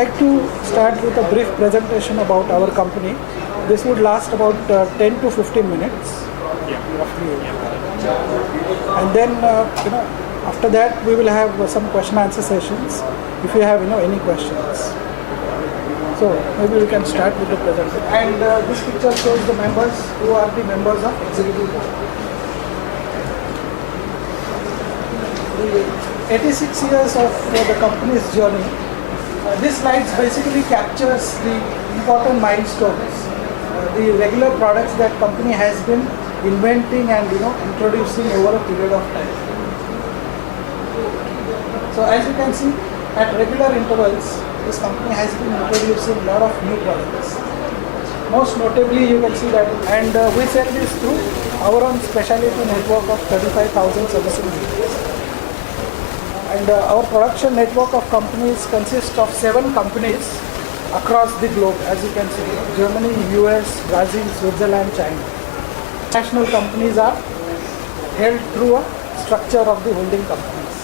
like to start with a brief presentation about our company. This would last about 10 to 15 minutes, roughly. And then, after that, we will have some question answer sessions. If you have, any questions. So maybe we can start with the presentation. And this picture shows the members who are the members of executive board. 86 years of the company's journey. This slide basically captures the important milestones, the regular products that company has been inventing and introducing over a period of time. So as you can see, at regular intervals, this company has been introducing a lot of new products. Most notably, you can see that, and we sell this through our own specialty network of 35,000 servicing dealers. And our production network of companies consists of 7 companies across the globe, as you can see: Germany, US, Brazil, Switzerland, China. National companies are held through a structure of the holding companies.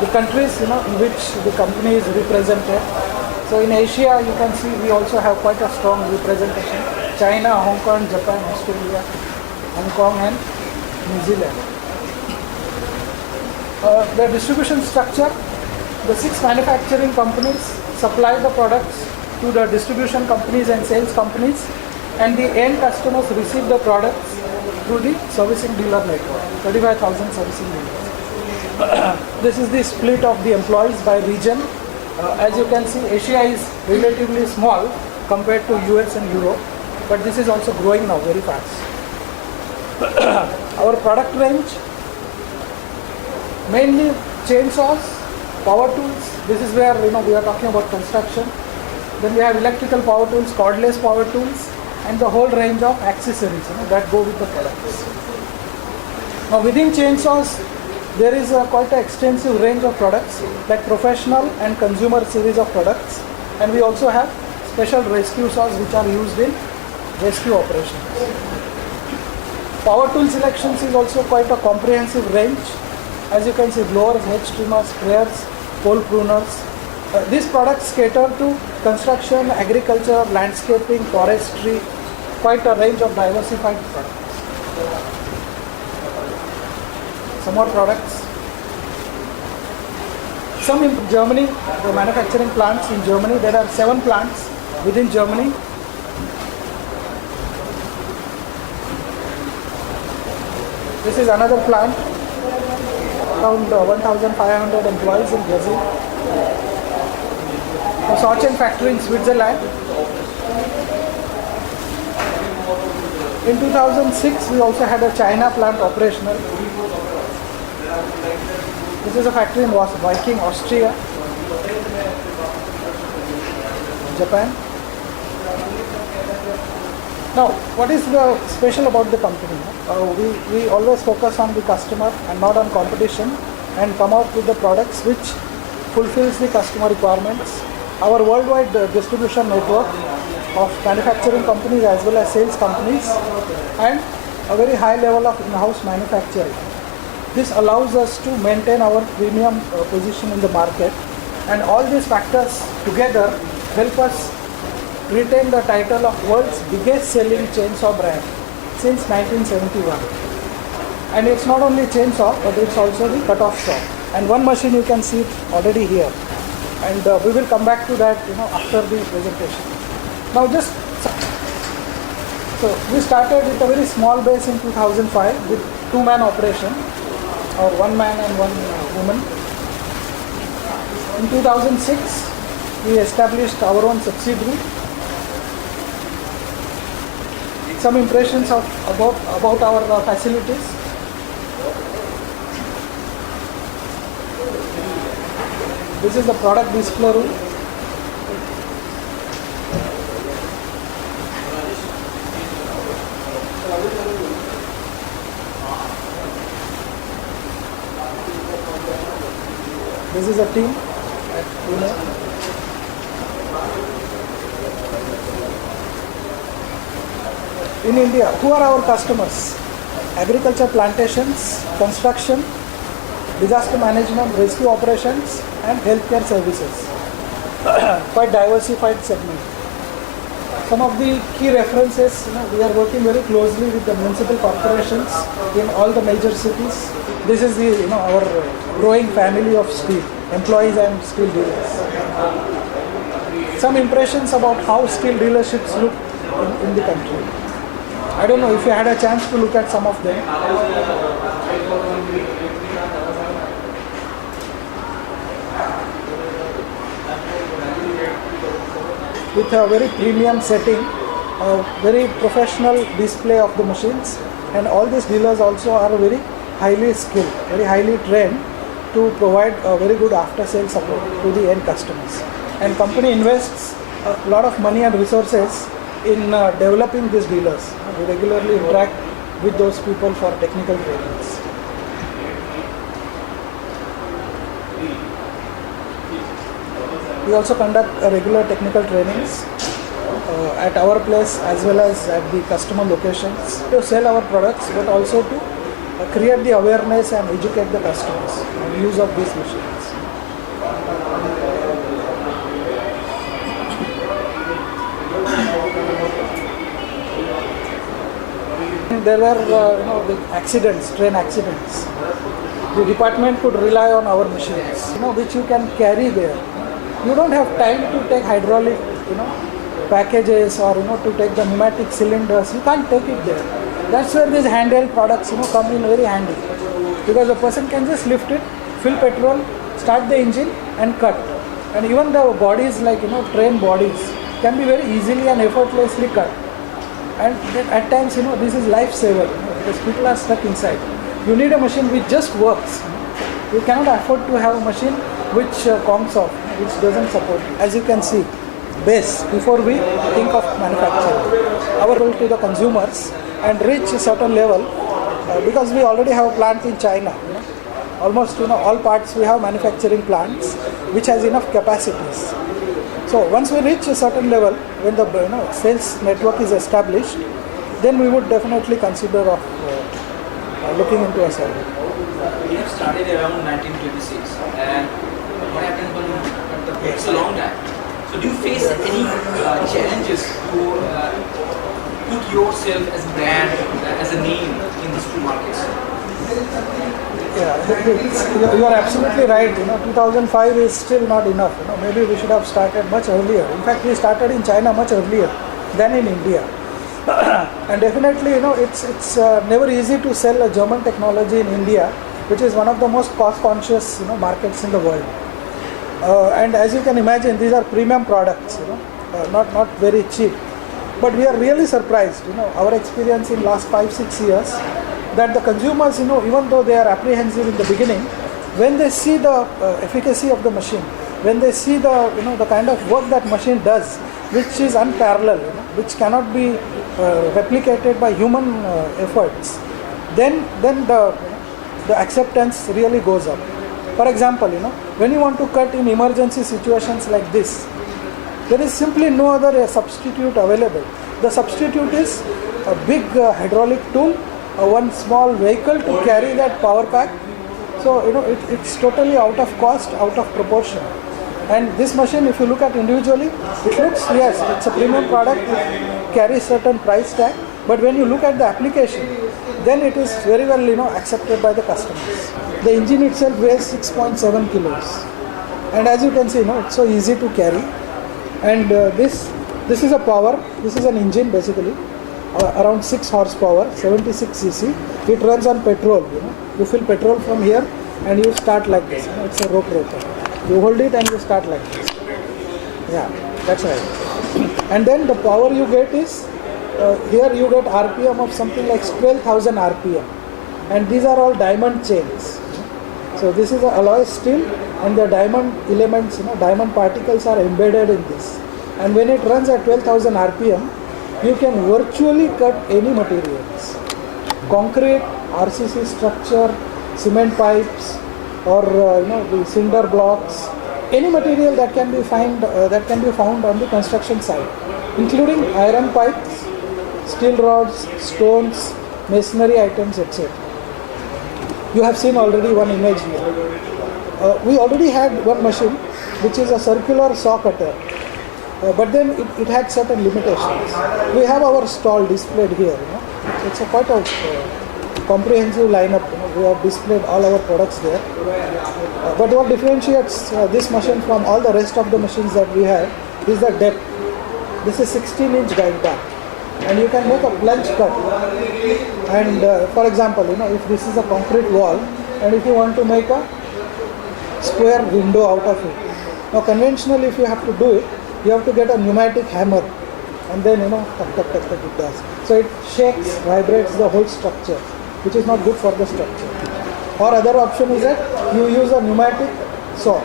The countries in which the company is represented. So in Asia, you can see we also have quite a strong representation: China, Hong Kong, Japan, Australia, Hong Kong, and New Zealand. The distribution structure: the 6 manufacturing companies supply the products to the distribution companies and sales companies, and the end customers receive the products through the servicing dealer network, 35,000 servicing dealers. This is the split of the employees by region. As you can see, Asia is relatively small compared to US and Europe, but this is also growing now very fast. Our product range: mainly chainsaws, power tools. This is where we are talking about construction. Then we have electrical power tools, cordless power tools, and the whole range of accessories that go with the products. Now within chainsaws, there is quite an extensive range of products, like professional and consumer series of products, and we also have special rescue saws which are used in rescue operations. Power tool selections is also quite a comprehensive range. As you can see, blowers, hedge trimmers, sprayers, pole pruners. These products cater to construction, agriculture, landscaping, forestry, quite a range of diversified products. Some more products. Some in Germany, the manufacturing plants in Germany. There are 7 plants within Germany. This is another plant. Around 1,500 employees in Brazil. The Sorchen factory in Switzerland. In 2006, we also had a China plant operational. This is a factory in Viking, Austria. Japan. Now, what is the special about the company? We always focus on the customer and not on competition, and come out with the products which fulfills the customer requirements. Our worldwide distribution network of manufacturing companies as well as sales companies, and a very high level of in-house manufacturing. This allows us to maintain our premium position in the market, and all these factors together help us retain the title of world's biggest selling chainsaw brand since 1971. And it's not only chainsaw, but it's also the cut-off saw. And one machine you can see it already here. And we will come back to that after the presentation. Now so we started with a very small base in 2005 with 2-man operation, or 1 man and 1 woman. In 2006, we established our own subsidiary. Some impressions about our facilities. This is the product display room. This is a team at Pune. In India, who are our customers? Agriculture, plantations, construction, disaster management, rescue operations, and healthcare services. Quite diversified segment. Some of the key references, we are working very closely with the municipal corporations in all the major cities. This is the, our growing family of steel, employees and steel dealers. Some impressions about how steel dealerships look in the country. I don't know if you had a chance to look at some of them. With a very premium setting, a very professional display of the machines, and all these dealers also are very highly skilled, very highly trained to provide a very good after-sales support to the end customers. And company invests a lot of money and resources in developing these dealers. We regularly interact with those people for technical trainings. We also conduct regular technical trainings at our place as well as at the customer locations to sell our products, but also to create the awareness and educate the customers on use of these machines. There were the accidents, train accidents. The department could rely on our machines, which you can carry there. You don't have time to take hydraulic, packages or to take the pneumatic cylinders. You can't take it there. That's where these handheld products, come in very handy, because the person can just lift it, fill petrol, start the engine, and cut. And even the bodies, like train bodies, can be very easily and effortlessly cut. And at times, this is lifesaver, because people are stuck inside. You need a machine which just works. You cannot afford to have a machine which conks off, which doesn't support. As you can see, base, before we think of manufacturing, our role to the consumers and reach a certain level, because we already have a plant in China. Almost all parts we have manufacturing plants which has enough capacities. So once we reach a certain level, when the sales network is established, then we would definitely consider of looking into a survey. We have started around 1926, and what happened when it's a long time. So do you face any challenges to put yourself as a brand, as a name in these two markets? Yeah, you are absolutely right. 2005 is still not enough. Maybe we should have started much earlier. In fact, we started in China much earlier than in India. And definitely, it's never easy to sell a German technology in India, which is one of the most cost-conscious, markets in the world. And as you can imagine, these are premium products, not very cheap. But we are really surprised, our experience in last 5-6 years, that the consumers, even though they are apprehensive in the beginning, when they see the efficacy of the machine, when they see the, the kind of work that machine does, which is unparalleled, which cannot be replicated by human efforts, then the acceptance really goes up. For example, when you want to cut in emergency situations like this, there is simply no other substitute available. The substitute is a big hydraulic tool, one small vehicle to carry that power pack. So it's totally out of cost, out of proportion. And this machine, if you look at individually, it looks, yes, it's a premium product, it carries certain price tag, but when you look at the application, then it is very well accepted by the customers. The engine itself weighs 6.7 kilos, and as you can see, it's so easy to carry. And this is a power, this is an engine basically, around 6 horsepower, 76 cc. It runs on petrol. You fill petrol from here and you start like this. It's a rope rotor. You hold it and you start like this. Yeah, that's right. And then the power you get is, here you get RPM of something like 12,000 RPM. And these are all diamond chains. So this is an alloy steel, and the diamond elements, diamond particles are embedded in this. And when it runs at 12,000 RPM, you can virtually cut any materials. Concrete, RCC structure, cement pipes, or the cinder blocks, any material that can be found on the construction site, including iron pipes, steel rods, stones, masonry items, etc. You have seen already one image here. We already had one machine which is a circular saw cutter, but then it had certain limitations. We have our stall displayed here. It's a quite a comprehensive lineup. We have displayed all our products there. But what differentiates this machine from all the rest of the machines that we have is the depth. This is 16-inch guide bar, and you can make a plunge cut. And for example, if this is a concrete wall, and if you want to make a square window out of it. Now conventionally, if you have to do it, you have to get a pneumatic hammer, and then it does. So it shakes, vibrates the whole structure, which is not good for the structure. Or other option is that you use a pneumatic saw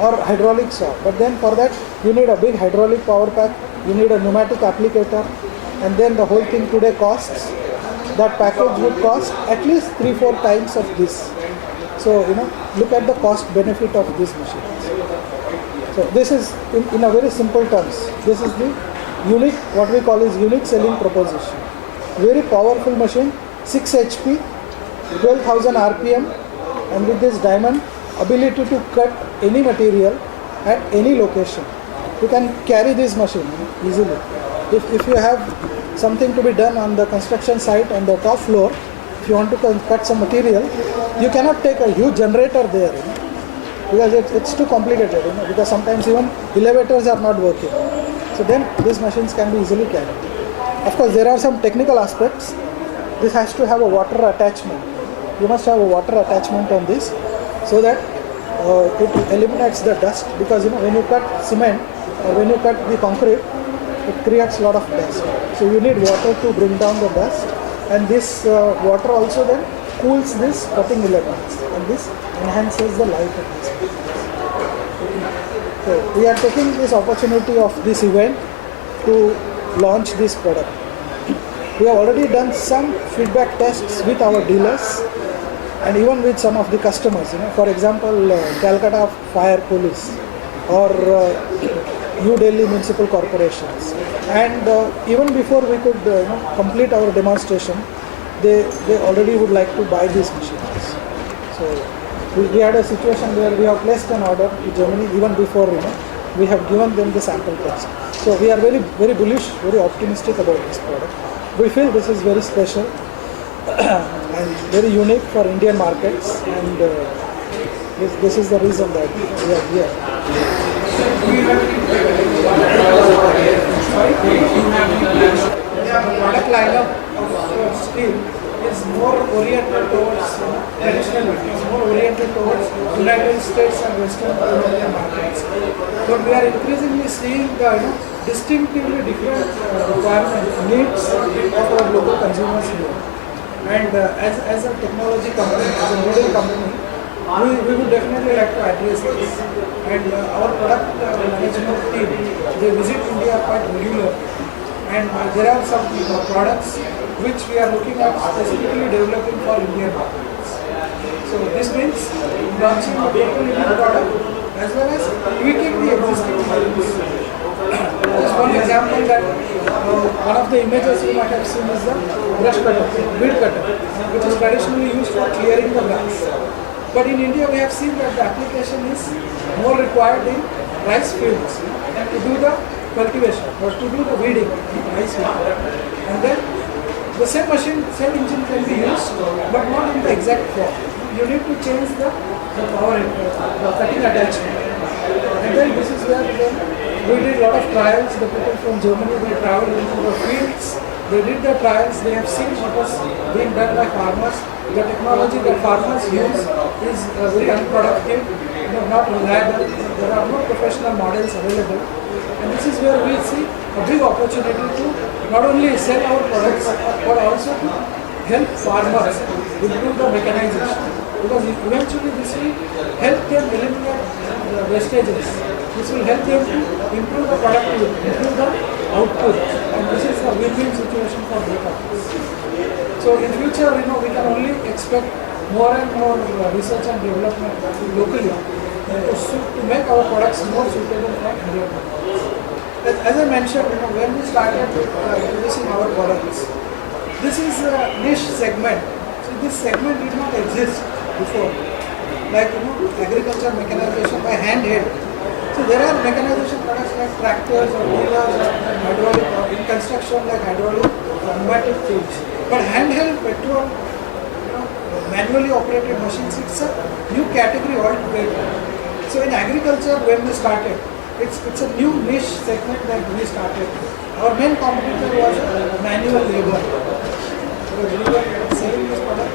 or hydraulic saw, but then for that you need a big hydraulic power pack, you need a pneumatic applicator, and then the whole thing today costs, that package would cost at least 3-4 times of this. So look at the cost benefit of this machine. So this is in a very simple terms, this is the unique, what we call is unique selling proposition. Very powerful machine, 6 HP, 12,000 RPM, and with this diamond ability to cut any material at any location. You can carry this machine easily. If you have something to be done on the construction site on the top floor, if you want to cut some material, you cannot take a huge generator there, because it's too complicated, because sometimes even elevators are not working. So then these machines can be easily carried. Of course, there are some technical aspects. This has to have a water attachment. You must have a water attachment on this, so that it eliminates the dust, because when you cut cement or when you cut the concrete, it creates a lot of dust. So you need water to bring down the dust, and this water also then cools this cutting elements, and this enhances the life of this machine. So we are taking this opportunity of this event to launch this product. We have already done some feedback tests with our dealers and even with some of the customers. For example, Calcutta Fire Police or New Delhi Municipal Corporations. And even before we could complete our demonstration, they already would like to buy these machines. So we had a situation where we have placed an order to Germany even before we have given them the sample test. So we are very, very bullish, very optimistic about this product. We feel this is very special and very unique for Indian markets, and this is the reason that we are here. The product lineup of steel is more oriented towards traditional metals, more oriented towards United States and Western European markets. But we are increasingly seeing the distinctively different needs of our local consumers here. And as a technology company, as a leading company, we would definitely like to address this. And our product management team, they visit India quite regularly. And there are some products which we are looking at specifically developing for Indian markets. So this means launching a totally new product as well as tweaking the existing products. Just one example that one of the images you might have seen is the brush cutter, weed cutter, which is traditionally used for clearing the grass. But in India we have seen that the application is more required in rice fields to do the cultivation or to do the weeding in rice fields. And then the same machine, same engine can be used, but not in the exact form. You need to change the power, the cutting attachment. And then this is where we did a lot of trials. The people from Germany, they traveled into the fields, they did the trials, they have seen what was being done by farmers. The technology that farmers use is very unproductive, not reliable. There are no professional models available. And this is where we see a big opportunity to not only sell our products, but also to help farmers improve the mechanization. Because eventually this will help them eliminate the wastages. This will help them to improve the productivity, improve the output. And this is a win-win situation for both of us. So in future, we can only expect more and more research and development locally to make our products more suitable for Indian markets. As I mentioned, when we started introducing our products, this is a niche segment. So this segment did not exist before. Like agriculture mechanization by handheld. So there are mechanization products like tractors or wheelers or hydraulic or in construction like hydraulic or pneumatic tools. But handheld petrol, manually operated machines, it's a new category altogether. So in agriculture when we started, it's a new niche segment that we started. Our main competitor was manual labor. So we were selling this product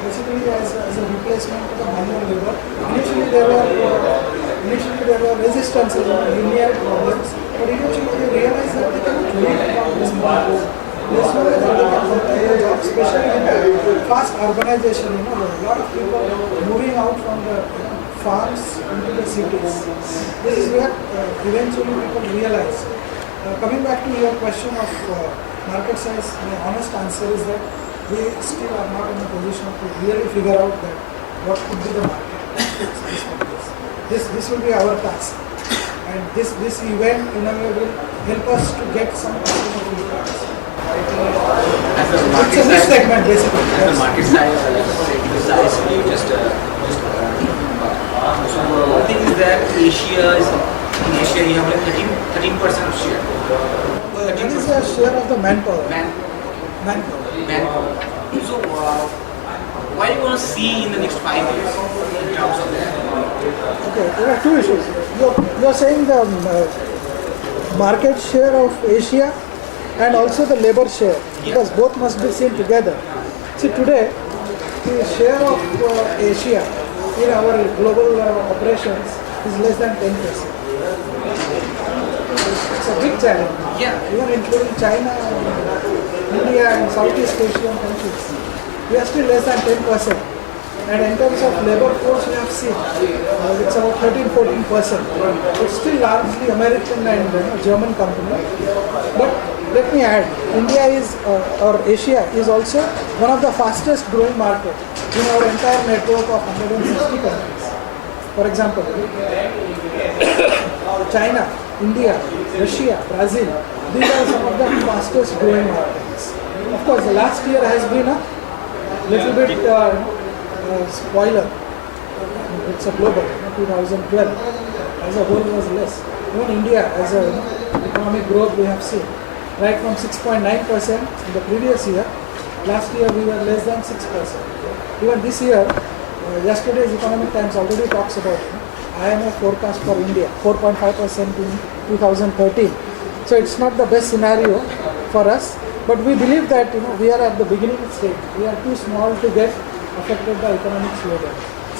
basically as a replacement to the manual labor. Initially there were resistances, linear problems, but eventually they realized that they cannot live from this model. There's no way that they can fulfill their job, especially in the fast urbanization. A lot of people moving out from the farms into the cities. This is where eventually people realize. Coming back to your question of market size, my honest answer is that we still are not in a position to really figure out that what could be the market. This will be our task, and this event will help us to get some customer feedback. As the It's market a niche size, segment basically. as the Yes. market size, you just so one thing is that in Asia you have like 13% of share. What is the share of the manpower? Manpower. So what do you want to see in the next 5 years in terms of that? Okay, there are two issues. You're saying the market share of Asia and also the labor share, because both must be seen together. See, today, the share of Asia in our global operations is less than 10%. It's a big challenge. Yeah. Even including China, India and Southeast Asian countries, we are still less than 10%. And in terms of labor force, we have seen it's about 13-14%. It's still largely American and German company. But let me add, India is or Asia is also one of the fastest growing market in our entire network of 160 countries. For example, China, India, Russia, Brazil, these are some of the fastest growing markets. Of course, the last year has been a little bit spoiler. It's a global, 2012 as a whole was less. Even India as a economic growth we have seen, right from 6.9% in the previous year, last year we were less than 6%. Even this year, yesterday's Economic Times already talks about IMF forecast for India, 4.5% in 2013. So it's not the best scenario for us, but we believe that we are at the beginning stage. We are too small to get affected by economic slowdown.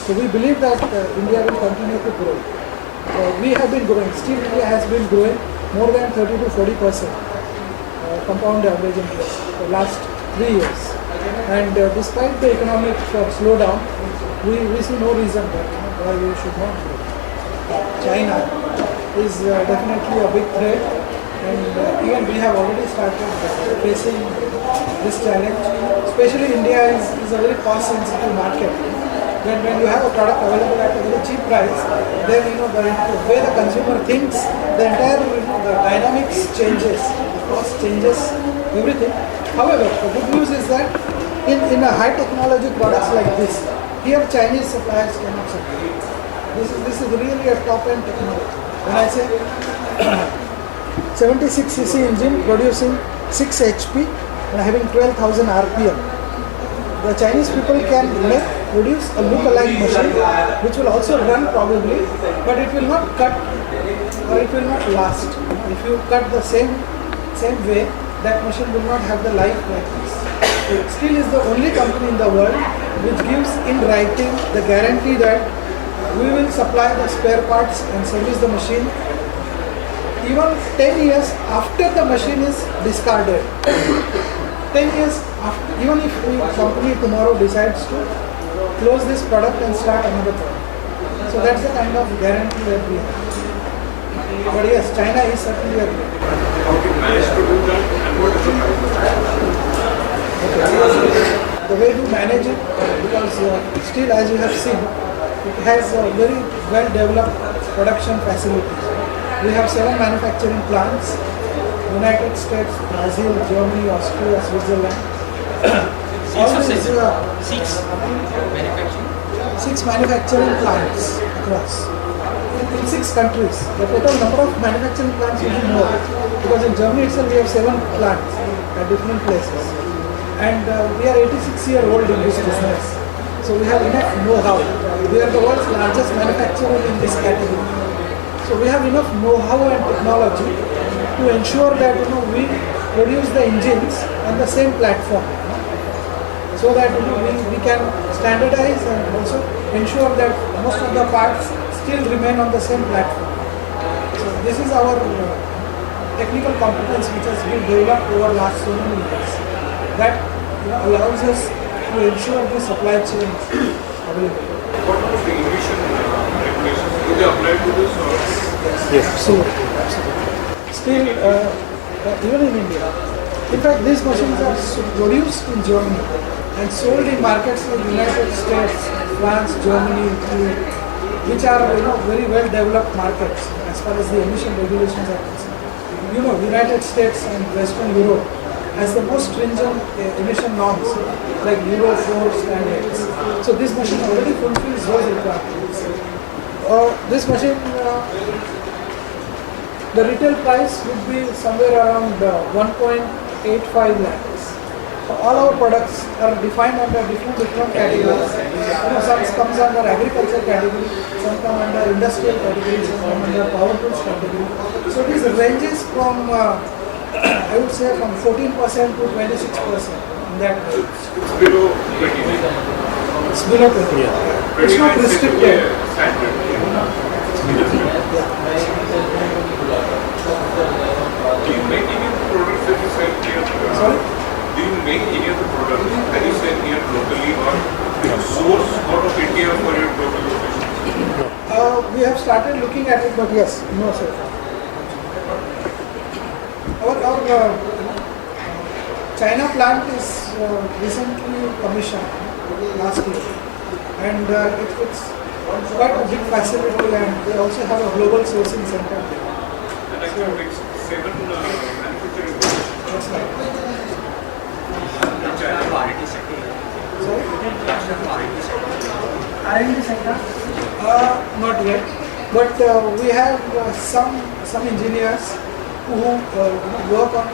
So we believe that India will continue to grow. We have been growing. Still, India has been growing more than 30 to 40% compound average interest for the last 3 years. And despite the economic slowdown, we see no reason why we should not grow. China is definitely a big threat, and even we have already started facing this challenge. Especially India is a very cost-sensitive market. When you have a product available at a very cheap price, then the way the consumer thinks, the entire the dynamics changes, cost changes, everything. However, the good news is that in a high technology products like this, here Chinese suppliers cannot supply. This is really a top end technology. When I say 76cc engine producing 6 HP and having 12,000 RPM, the Chinese people can produce a look-alike machine which will also run probably, but it will not cut or it will not last. If you cut the same way, that machine will not have the life like this. Steel is the only company in the world which gives in writing the guarantee that we will supply the spare parts and service the machine even 10 years after the machine is discarded. 10 years after, even if the company tomorrow decides to close this product and start another product. So that's the kind of guarantee that we have. But yes, China is certainly a threat. How to manage to do that and what is the timeline? The way to manage it, because steel, as you have seen, it has a very well developed production facilities. We have 7 manufacturing plants, United States, Brazil, Germany, Austria, Switzerland. Seats or these, six? Seats manufacturing. 6 manufacturing plants across in 6 countries. The total number of manufacturing plants will be more because in Germany itself we have 7 plants at different places, and we are 86-year-old in this business, so we have enough know-how. We are the world's largest manufacturer in this category, so we have enough know-how and technology to ensure that we produce the engines on the same platform, so that we can standardize and also ensure that most of the parts still remain on the same platform. So this is our technical competence which has been developed over last so many years. That allows us to ensure the supply chain available. What about the emission regulations? Do they apply to this or? Absolutely. Still, even in India, in fact, these machines are produced in Germany and sold in markets like United States, France, Germany, Italy, which are very well developed markets as far as the emission regulations are concerned. United States and Western Europe has the most stringent emission norms like Euro 4 standards. So this machine already fulfills those requirements. This machine, the retail price would be somewhere around 1.85 lakhs. All our products are defined under different categories. Some comes under agriculture category, some come under industrial category, some come under power tools category. So this ranges from I would say from 14% to 26% in that range. It's below 29. It's below 20. Yeah. It's not restricted. Standard. Do you make any of the products that you sell here? Sorry? Do you make any of the products that you sell here locally, or do you source out of India for your local locations? We have started looking at it, but yes, no sir. Our China plant is recently commissioned last year, and it's quite a big facility, and they also have a global sourcing center. And actually makes 7 manufacturing locations. That's right. R&D sector. Sorry? R&D sector. R&D center? Not yet, but we have some engineers who work on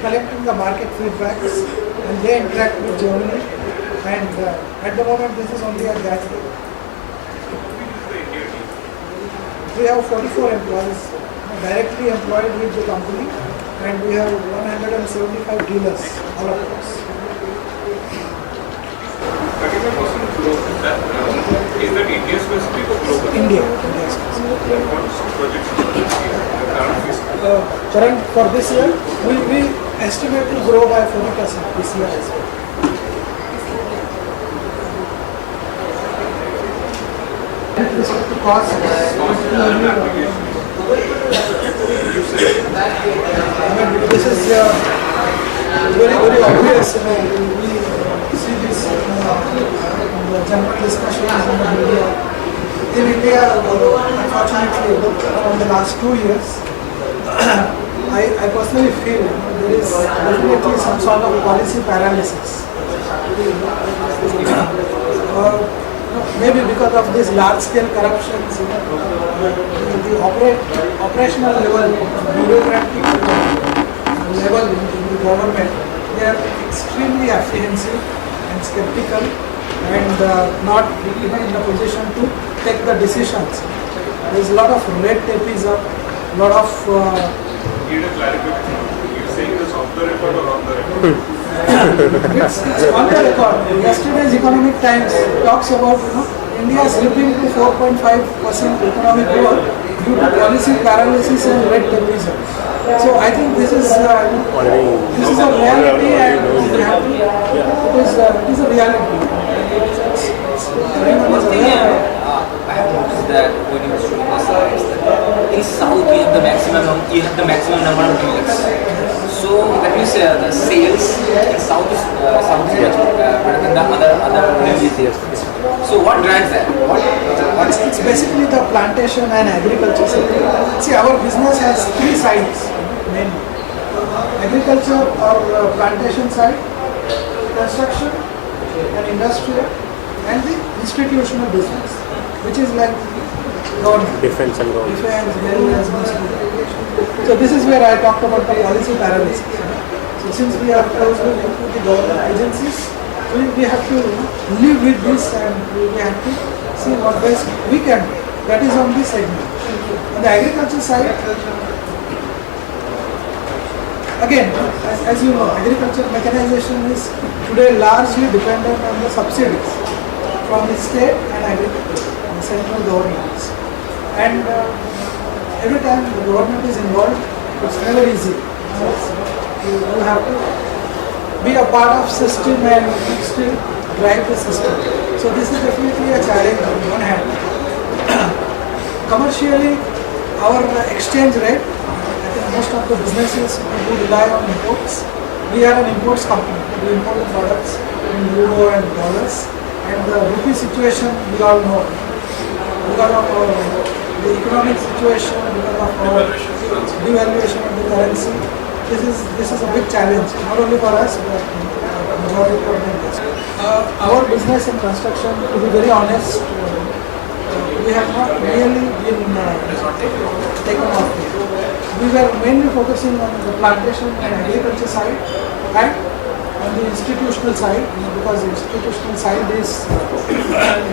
collecting the market feedbacks, and they interact with Germany, and at the moment this is only at that level. We have 44 employees directly employed with the company, and we have 175 dealers all across. 35% growth, is that India specific or global? India. What projects are you seeing in the current fiscal? Current for this year, we estimate to grow by 40% this year as well. With respect to cost, this is very obvious. We see this in the general discussions in the media. In India, unfortunately, from the last 2 years, I personally feel there is definitely some sort of policy paralysis. Maybe because of these large-scale corruptions, the operational level, bureaucratic level in the government, they are extremely apprehensive and skeptical, and not even in the position to take the decisions. There is a lot of red tape is up, a lot of Need a clarification. You're saying this off the record or on the record? it's on the record. Yesterday's Economic Times talks about India slipping to 4.5% economic growth due to policy paralysis and red tapeism. So I think this is a reality, and we have to, it is a reality. Everyone is aware. I have noticed that when you were showing the slides, that in South you have the maximum number of dealers. So that means the sales in South is better than the other regions. So what drives that? It's basically the plantation and agriculture sector. See, our business has 3 sides mainly: agriculture or plantation side, construction and industrial and the institutional business, which is like government. Defense and government. Defense, railways, municipal. So this is where I talked about the policy paralysis. So since we are close with the government agencies, we have to live with this and we have to see what best we can do. That is on this segment. On the agriculture side, again, as you know, agriculture mechanization is today largely dependent on the subsidies from the state and agriculture, and central governments. And every time the government is involved, it's never easy. You have to be a part of system and still drive the system. So this is definitely a challenge on one hand. Commercially, our exchange rate, I think most of the businesses who rely on imports, we are an imports company. We import the products in euro and dollars. And the rupee situation, we all know. Because of the economic situation, because of our devaluation of the currency, this is a big challenge, not only for us, but majority of the industry. Our business in construction, to be very honest, we have not really been taken off yet. We were mainly focusing on the plantation and agriculture side and on the institutional side, because the institutional side is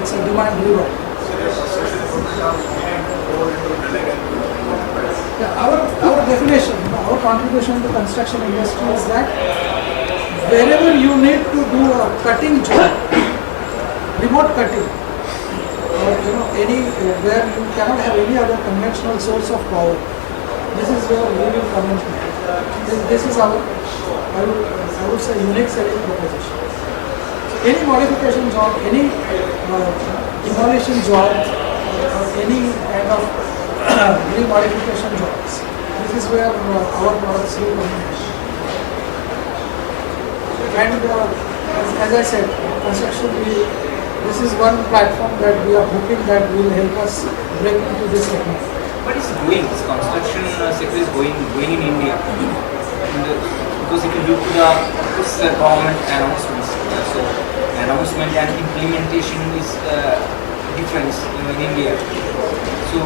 it's a demand driven. Our definition, our contribution to the construction industry is that wherever you need to do a cutting job, remote cutting, or any where you cannot have any other conventional source of power, this is where we will come in. This is our, I would say, unique selling proposition. So any modification job, any demolition job, or any kind of remodification jobs, this is where our products will come in. And as I said, construction, this is one platform that we are hoping that will help us break into this segment. But it's going, this construction sector is going in India. Because if you look to the government announcements, so announcement and implementation is different in India. So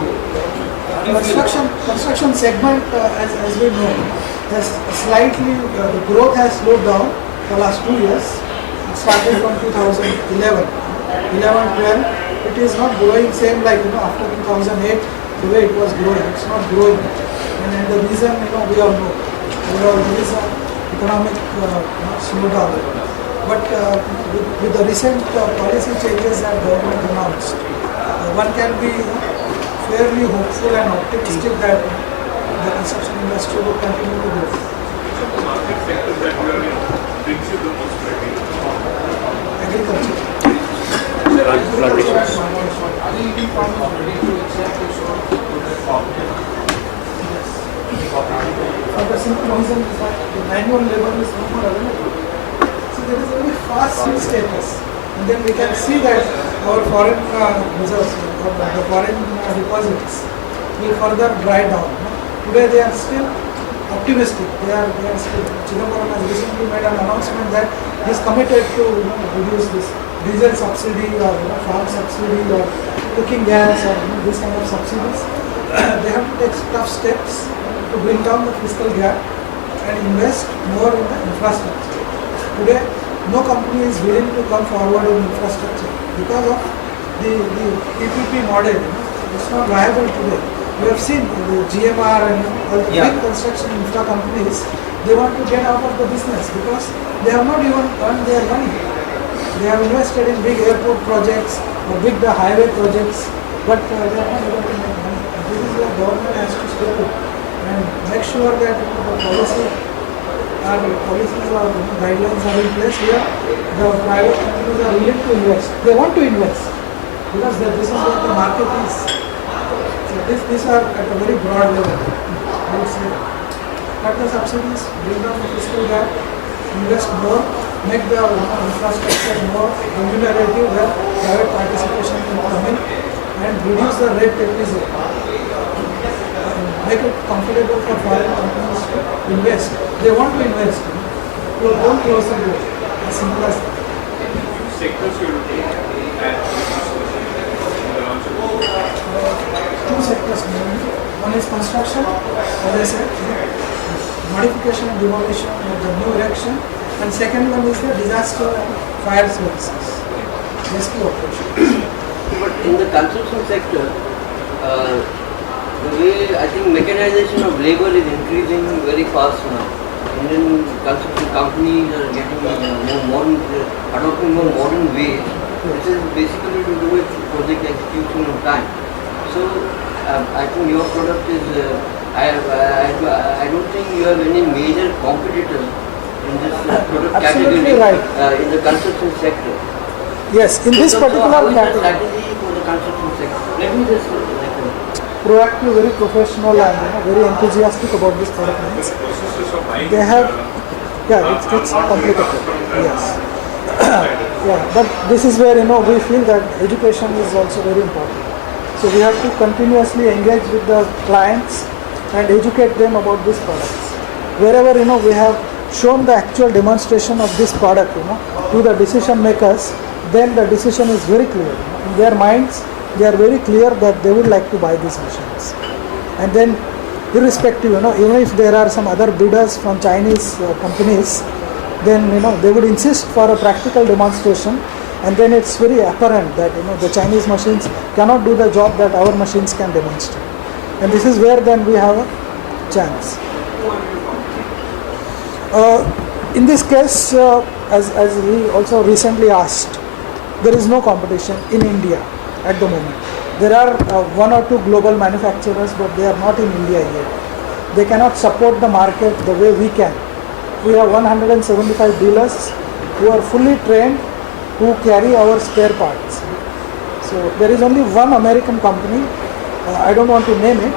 construction segment, as we know, has slightly, the growth has slowed down for the last 2 years. It started from 2011, 12. It is not growing same like after 2008, the way it was growing. It's not growing. And the reason, we all know. There is an economic slowdown. But with the recent policy changes that government announced, one can be fairly hopeful and optimistic that the construction industry will continue to grow. So the market sector that you are in brings you the most revenue. Agriculture. Plantations. For the simple reason is that the manual labor is no more available. So there is a very fast status. And then we can see that our foreign reserves, or the foreign deposits will further dry down. Today they are still optimistic. They are still. Chidambaram has recently made an announcement that he is committed to reduce this diesel subsidy or farm subsidy or cooking gas or this kind of subsidies. They have to take tough steps to bring down the fiscal gap and invest more in the infrastructure. Today, no company is willing to come forward in infrastructure because of the PPP model. It's not viable today. We have seen the GMR and all the big construction infra companies, they want to get out of the business because they have not even earned their money. They have invested in big airport projects or big highway projects, but they are not able to make money. This is where government has to step in and make sure that the policies or guidelines are in place here. The private companies are willing to invest. They want to invest because this is where the market is. So these are at a very broad level. I would say cut the subsidies, bring down the fiscal gap, invest more, make the infrastructure more remunerative where private participation can come in and reduce the red tapeism. Make it comfortable for foreign companies to invest. They want to invest. Don't close the door. As simple as that. Which sectors you're looking at in the launch of Two sectors mainly. One is construction, as I said, modification and demolition of the new erection, and second one is the disaster and fire services. Rescue operation. But in the construction sector, the way I think mechanization of labor is increasing very fast now. Indian construction companies are getting more modern, adopting more modern ways. This is basically to do with project execution on time. So I think your product is. I don't think you have any major competitor in this product Absolutely category right. in the construction sector. Yes, in this So particular how is the category, strategy for the construction sector? Let me just proactive, very professional, and very enthusiastic about this product lines. the processes of buying? They have, yeah, it's complicated. Yes. Yeah, but this is where we feel that education is also very important. So we have to continuously engage with the clients and educate them about these products. Wherever we have shown the actual demonstration of this product to the decision makers, then the decision is very clear. In their minds, they are very clear that they would like to buy these machines. And then irrespective, even if there are some other bidders from Chinese companies, then they would insist for a practical demonstration, and then it's very apparent that the Chinese machines cannot do the job that our machines can demonstrate. And this is where then we have a chance. In this case, as we also recently asked, there is no competition in India at the moment. There are one or two global manufacturers, but they are not in India yet. They cannot support the market the way we can. We have 175 dealers who are fully trained, who carry our spare parts. So there is only one American company, I don't want to name it.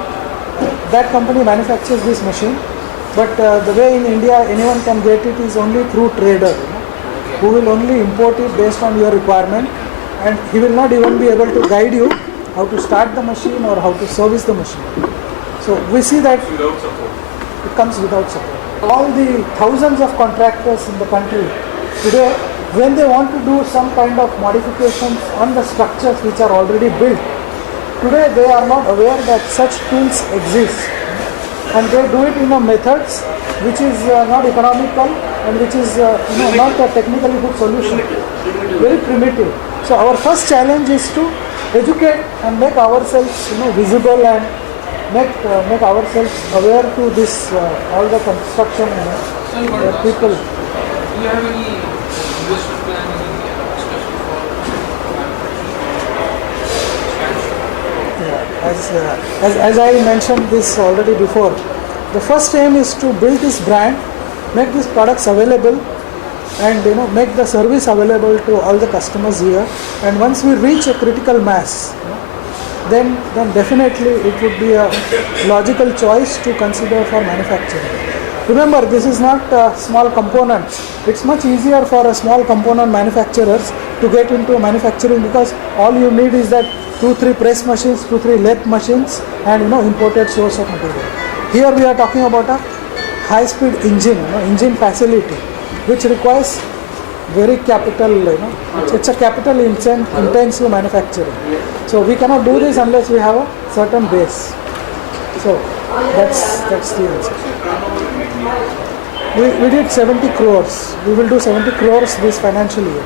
That company manufactures this machine, but the way in India anyone can get it is only through trader, who will only import it based on your requirement, and he will not even be able to guide you how to start the machine or how to service the machine. So we see that Without support. it comes without support. All the thousands of contractors in the country today, when they want to do some kind of modifications on the structures which are already built, today they are not aware that such tools exist, and they do it in a methods which is not economical and which is not a technically good solution. Very primitive. So our first challenge is to educate and make ourselves visible and make ourselves aware to this all the construction people. Do you have any investment plan in India, especially for expansion? As I mentioned this already before, the first aim is to build this brand, make these products available, and make the service available to all the customers here. And once we reach a critical mass, then definitely it would be a logical choice to consider for manufacturing. Remember, this is not small components. It's much easier for a small component manufacturers to get into manufacturing, because all you need is that 2-3 press machines, 2-3 lathe machines, and imported source of material. Here we are talking about a high-speed engine, engine facility, which requires very capital, it's a capital intensive manufacturing. So we cannot do this unless we have a certain base. So that's the answer. We did 70 crores. We will do 70 crores this financial year.